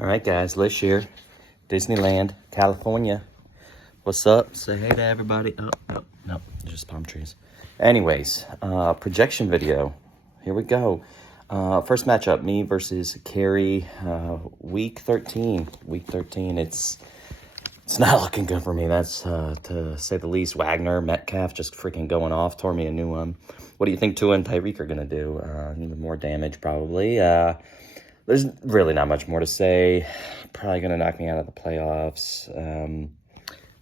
All right, guys, Lish here, Disneyland, California. What's up? Say hey to everybody. Oh, no, just palm trees. Anyways, projection video. Here we go. First matchup, me versus Carrie. Week 13. Week 13. It's not looking good for me. That's to say the least. Wagner, Metcalf, just freaking going off. Tore me a new one. What do you think Tua and Tyreek are gonna do? Even more damage, probably. There's really not much more to say. Probably going to knock me out of the playoffs.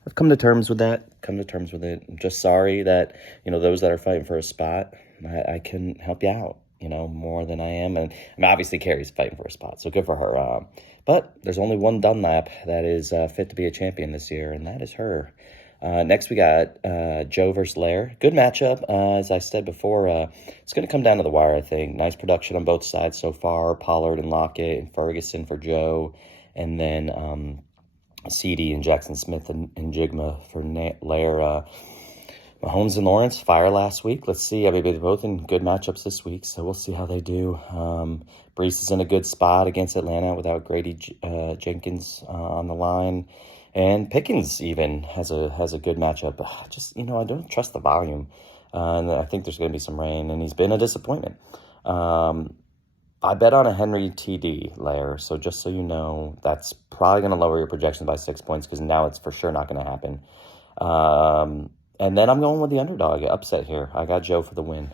I've come to terms with that. Come to terms with it. I'm just sorry that, those that are fighting for a spot, I can help you out, more than I am. And obviously Carrie's fighting for a spot, so good for her. But there's only one Dunlap that is fit to be a champion this year, and that is her. Next, we got Joe versus Lair. Good matchup. As I said before, it's going to come down to the wire, I think. Nice production on both sides so far. Pollard and Lockett and Ferguson for Joe. And then CD and Jackson Smith and Jigma for Lair. Mahomes and Lawrence, fire last week. Let's see. I mean, they're both in good matchups this week, so we'll see how they do. Brees is in a good spot against Atlanta without Grady Jenkins on the line. And Pickens even has a good matchup. I don't trust the volume. And I think there's going to be some rain, and he's been a disappointment. I bet on a Henry TD layer, so just so you know, that's probably going to lower your projections by 6 points because now it's for sure not going to happen. And then I'm going with the underdog upset here. I got Joe for the win.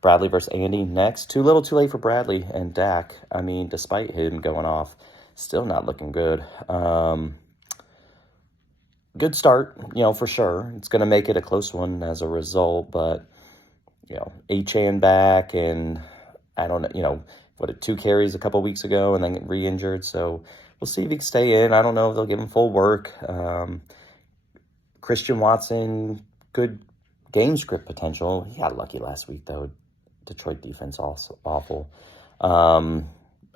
Bradley versus Andy next. Too little too late for Bradley and Dak. I mean, despite him going off, still not looking good. Good start, for sure. It's going to make it a close one as a result, but, Achane back, and I don't know, two carries a couple weeks ago and then get re-injured, so we'll see if he can stay in. I don't know if they'll give him full work. Christian Watson, good game script potential. He got lucky last week, though. Detroit defense also awful.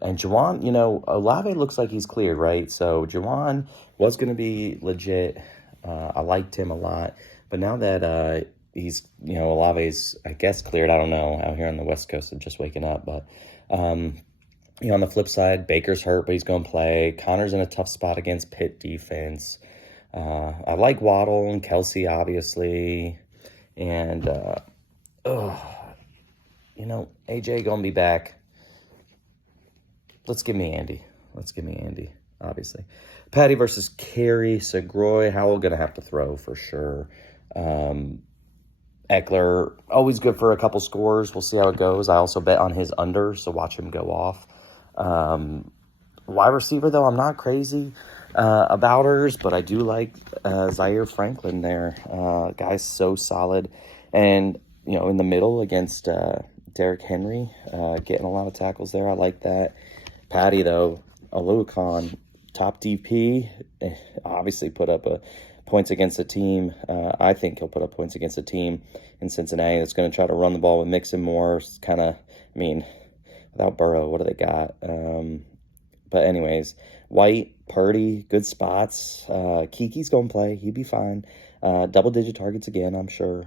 And Juwan, Olave looks like he's cleared, right? So Juwan was going to be legit. I liked him a lot. But now that he's, Olave's, I guess, cleared, I don't know, out here on the West Coast and just waking up. But, on the flip side, Baker's hurt, but he's going to play. Connor's in a tough spot against Pitt defense. I like Waddle and Kelsey, obviously. And, AJ going to be back. Let's give me Andy, obviously. Patty versus Carey. Segroy, Howell going to have to throw for sure. Eckler, always good for a couple scores. We'll see how it goes. I also bet on his under, so watch him go off. Wide receiver, though, I'm not crazy about hers, but I do like Zaire Franklin there. Guy's so solid. And, in the middle against Derrick Henry, getting a lot of tackles there. I like that. Patty, though, Aluakon, top DP, obviously put up points against a team. I think he'll put up points against a team in Cincinnati that's going to try to run the ball with Mixon more. It's kind of, without Burrow, what do they got? But anyways, White, Purdy, good spots. Kiki's going to play. He'd be fine. Double-digit targets again, I'm sure.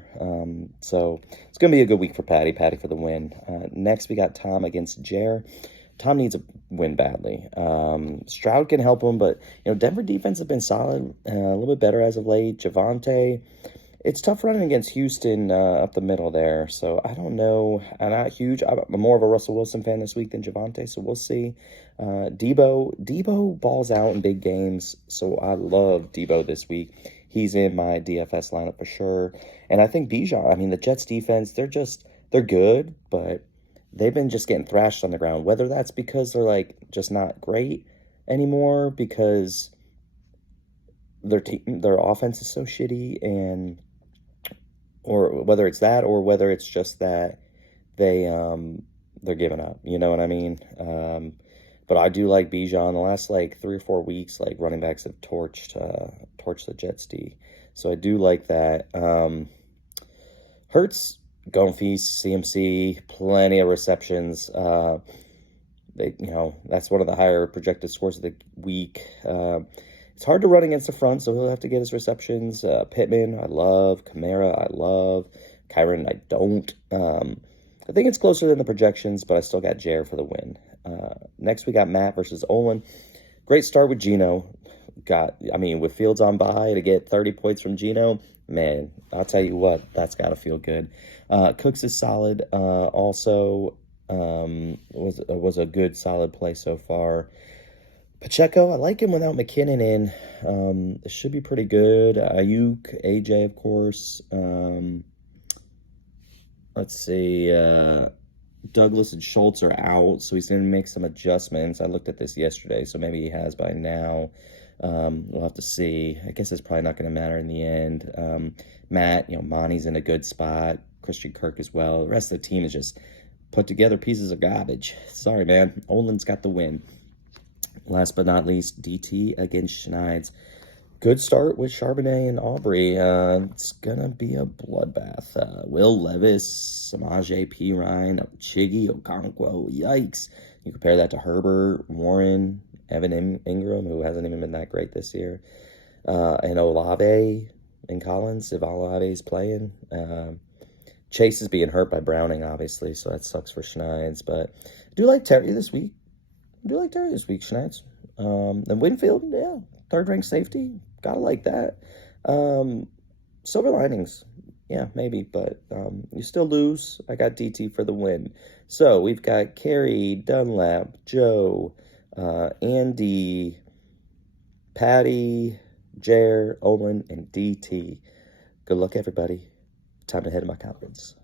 So it's going to be a good week for Patty. Patty for the win. Next, we got Tom against Jer. Tom needs a win badly. Stroud can help him, but, Denver defense has been solid, a little bit better as of late. Javonte, it's tough running against Houston up the middle there, so I don't know. I'm not huge. I'm more of a Russell Wilson fan this week than Javonte, so we'll see. Debo balls out in big games, so I love Debo this week. He's in my DFS lineup for sure. And I think Bijan, the Jets defense, they're good, but they've been just getting thrashed on the ground, whether that's because they're just not great anymore because their offense is so shitty, or whether it's that, or whether it's just that they're giving up. You know what I mean? But I do like Bijan. The last 3 or 4 weeks, running backs have torched the Jets D. So I do like that. Hurts, going feast, CMC, plenty of receptions. That's one of the higher projected scores of the week. It's hard to run against the front, so he'll have to get his receptions. Pittman, I love. Kamara, I love. Kyron, I don't. I think it's closer than the projections, but I still got Jair for the win. Next, we got Matt versus Olin. Great start with Gino. With Fields on bye to get 30 points from Gino, man, I'll tell you what, that's got to feel good. Cooks is solid. Also, was a good, solid play so far. Pacheco, I like him without McKinnon in. It should be pretty good. Ayuk, AJ, of course. Let's see. Douglas and Schultz are out, so he's going to make some adjustments. I looked at this yesterday, so maybe he has by now. We'll have to see. I guess it's probably not going to matter in the end. Matt, Monty's in a good spot. Christian Kirk as well. The rest of the team is just put together pieces of garbage. Sorry, man. Olin's got the win. Last but not least, DT against Schneids. Good start with Charbonnet and Aubrey. It's going to be a bloodbath. Will Levis, Samaje Perine, Chiggy, Okonkwo. Yikes. You compare that to Herbert, Warren, Evan Ingram, who hasn't even been that great this year. And Olave and Collins, if Olave's playing. Chase is being hurt by Browning, obviously, so that sucks for Schneids. But I do like Terry this week. Schneids. And Winfield, yeah, third-ranked safety. Gotta like that. Silver linings. Yeah, maybe, but you still lose. I got DT for the win. So we've got Carrie, Dunlap, Joe, Andy, Patty, Jer, Olin, and DT. Good luck, everybody. Time to head to my conference.